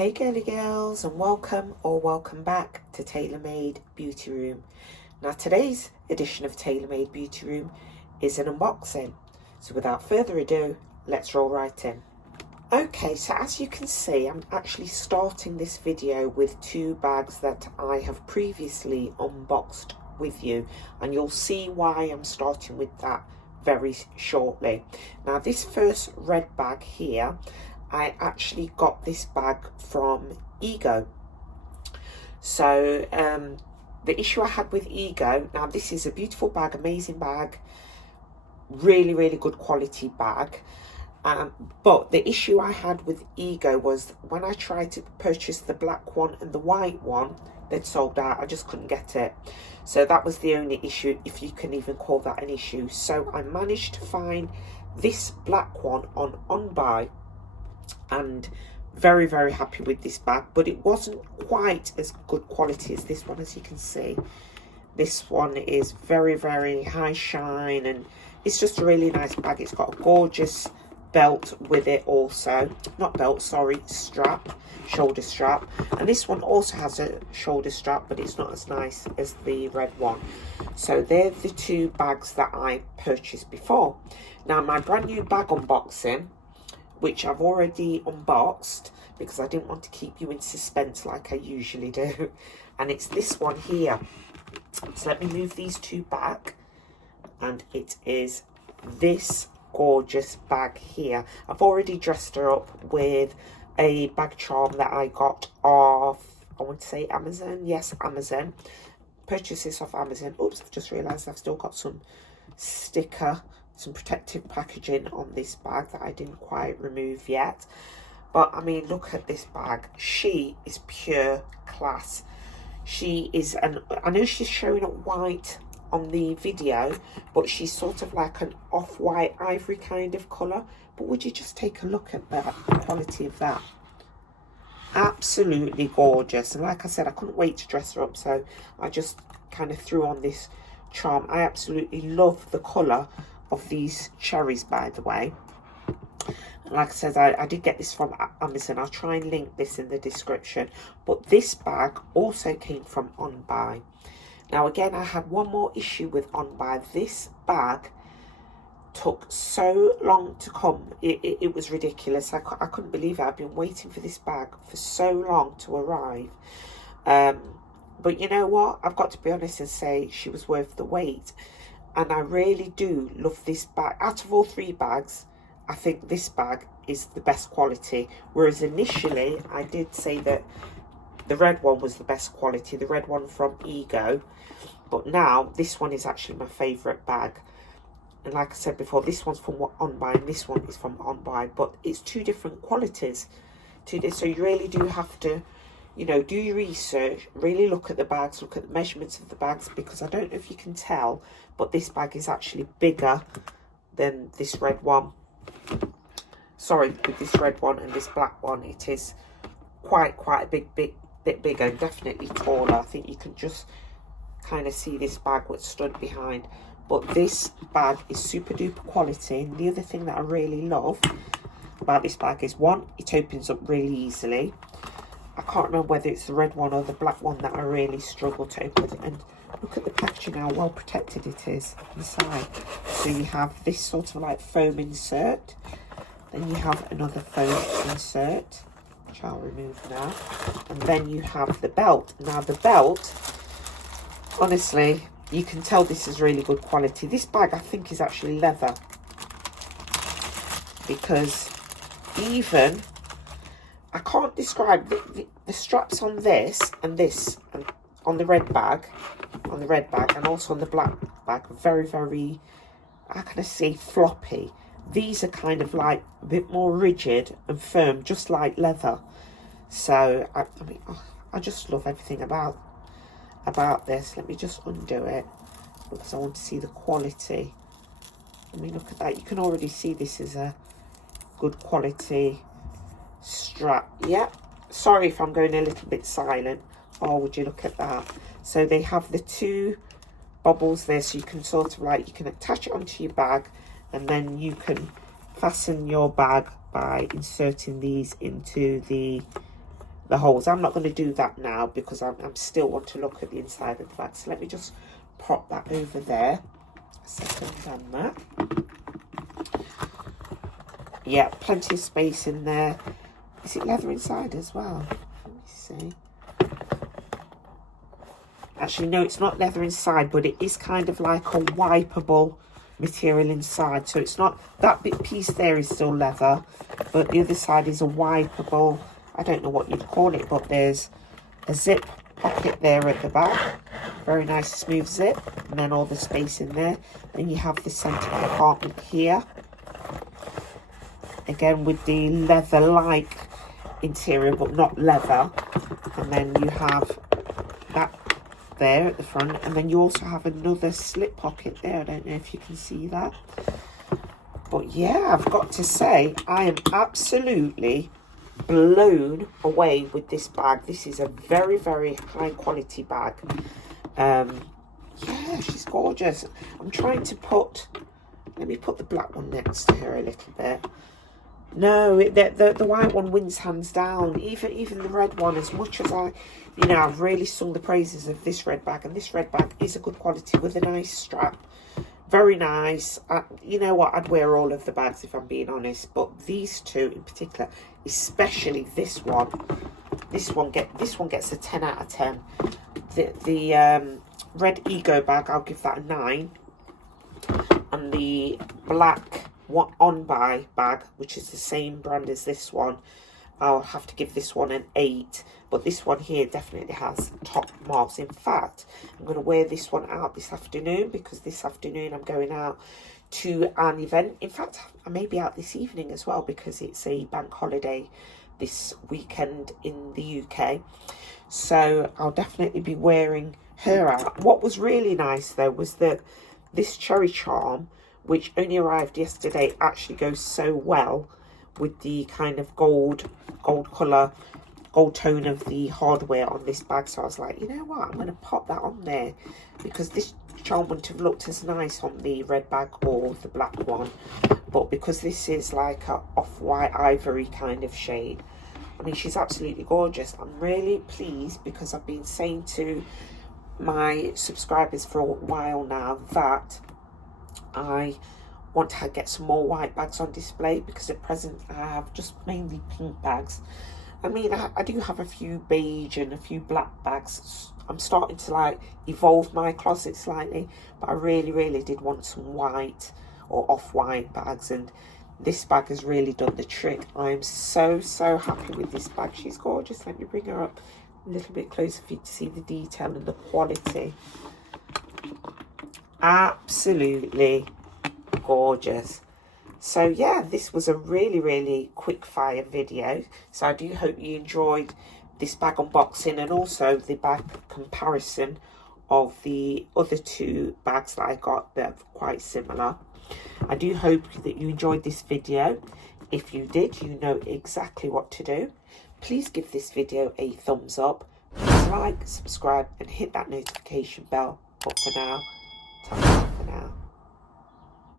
Hey girly girls, and welcome back to Tailor-Made Beauty Room. Now today's edition of Tailor-Made Beauty Room is an unboxing. So without further ado, let's roll right in. Okay, so as you can see, I'm actually starting this video with two bags that I have previously unboxed with you, and you'll see why I'm starting with that very shortly. Now this first red bag here, I actually got this bag from Ego. So the issue I had with Ego, now this is a beautiful bag, amazing bag, really good quality bag. But the issue I had with Ego was when I tried to purchase the black one and the white one, they'd sold out. I just couldn't get it. So that was the only issue, if you can even call that an issue. So I managed to find this black one on OnBuy, and very happy with this bag, but it wasn't quite as good quality as this one. As you can see, this one is very high shine, and it's just a really nice bag. It's got a gorgeous belt with it also, not belt, sorry, strap, shoulder strap, and this one also has a shoulder strap, but it's not as nice as the red one. So they're the two bags that I purchased before. Now my brand new bag unboxing, which I've already unboxed because I didn't want to keep you in suspense like I usually do, and it's this one here. So let me move these two back, and it is this gorgeous bag here. I've already dressed her up with a bag charm that I got off, I want to say Amazon. Yes, Amazon. Purchased this off Amazon. Oops, I've just realised I've still got some sticker, some protective packaging on this bag that I didn't quite remove yet. But I mean, look at this bag. She is pure class. She is I know she's showing up white on the video, but she's sort of like an off-white ivory kind of colour. But would you just take a look at that, the quality of that? Absolutely gorgeous. And like I said, I couldn't wait to dress her up, so I just kind of threw on this charm. I absolutely love the colour of these cherries, by the way. And like I said, I did get this from Amazon. I'll try and link this in the description. But this bag also came from OnBuy. Now again, I had one more issue with OnBuy. This bag took so long to come. It was ridiculous. I couldn't believe it. I've been waiting for this bag for so long to arrive. But you know what? I've got to be honest and say she was worth the wait. And I really do love this bag. Out of all three bags, I think this bag is the best quality. Whereas initially, I did say that the red one was the best quality, the red one from Ego. But now, this one is actually my favourite bag. And like I said before, this one's from OnBuy and this one is from OnBuy. But it's two different qualities to this. So you really do have to, you know, do your research, really look at the bags, look at the measurements of the bags, because I don't know if you can tell, but this bag is actually bigger than this red one. Sorry, with this red one and this black one, it is quite a bit bigger, and definitely taller. I think you can just kind of see this bag what's stood behind. But this bag is super duper quality. And the other thing that I really love about this bag is, one, it opens up really easily. I can't remember whether it's the red one or the black one that I really struggle to open. And look at the packaging, how well protected it is inside. So you have this sort of like foam insert. Then you have another foam insert, which I'll remove now. And then you have the belt. Now the belt, honestly, you can tell this is really good quality. This bag, I think, is actually leather. Because even, I can't describe the straps on this and on the red bag, and also on the black bag, very, how can I say, floppy. These are kind of like a bit more rigid and firm, just like leather. So I mean, I just love everything about this. Let me just undo it because I want to see the quality. I mean, look at that. You can already see this is a good quality strap. Yeah, sorry if I'm going a little bit silent. Oh, would you look at that? So they have the two bubbles there, so you can sort of like, you can attach it onto your bag, and then you can fasten your bag by inserting these into the the holes. I'm not going to do that now because I'm still want to look at the inside of the bag. So let me just prop that over there. Second done that. Yeah, plenty of space in there. Is it leather inside as well? Let me see. Actually, no, it's not leather inside, but it is kind of like a wipeable material inside. So it's not, that bit piece there is still leather, but the other side is a wipeable, I don't know what you'd call it, but there's a zip pocket there at the back. Very nice smooth zip, and then all the space in there. Then you have the centre compartment here. Again with the leather-like interior, but not leather. And then you have that there at the front, and then you also have another slip pocket there. I don't know if you can see that, but yeah, I've got to say I am absolutely blown away with this bag. This is a very, very high quality bag. Yeah, she's gorgeous. I'm trying to put, let me put the black one next to her a little bit. No, the white one wins hands down. Even the red one, as much as I've really sung the praises of this red bag, and this red bag is a good quality with a nice strap. Very nice. You know what? I'd wear all of the bags if I'm being honest, but these two in particular, especially this one. This one gets a 10 out of 10. The red Ego bag, I'll give that a 9, and the black OnBuy bag, which is the same brand as this one, I'll have to give this one an 8. But this one here definitely has top marks. In fact, I'm going to wear this one out this afternoon, because this afternoon I'm going out to an event. In fact, I may be out this evening as well, because it's a bank holiday this weekend in the UK. So I'll definitely be wearing her out. What was really nice though was that this cherry charm, which only arrived yesterday, actually goes so well with the kind of gold colour, gold tone of the hardware on this bag. So I was like, you know what, I'm going to pop that on there, because this charm wouldn't have looked as nice on the red bag or the black one. But because this is like a off-white ivory kind of shade, I mean, she's absolutely gorgeous. I'm really pleased, because I've been saying to my subscribers for a while now that I want to get some more white bags on display, because at present I have just mainly pink bags. I mean, I do have a few beige and a few black bags. I'm starting to like evolve my closet slightly, but I really did want some white or off-white bags, and this bag has really done the trick. I am so happy with this bag. She's gorgeous. Let me bring her up a little bit closer for you to see the detail and the quality. Absolutely gorgeous. So yeah, this was a really quick fire video. So I do hope you enjoyed this bag unboxing, and also the bag comparison of the other two bags that I got that are quite similar. I do hope that you enjoyed this video. If you did, you know exactly what to do. Please give this video a thumbs up, like, subscribe, and hit that notification bell. But for now, ta-ta.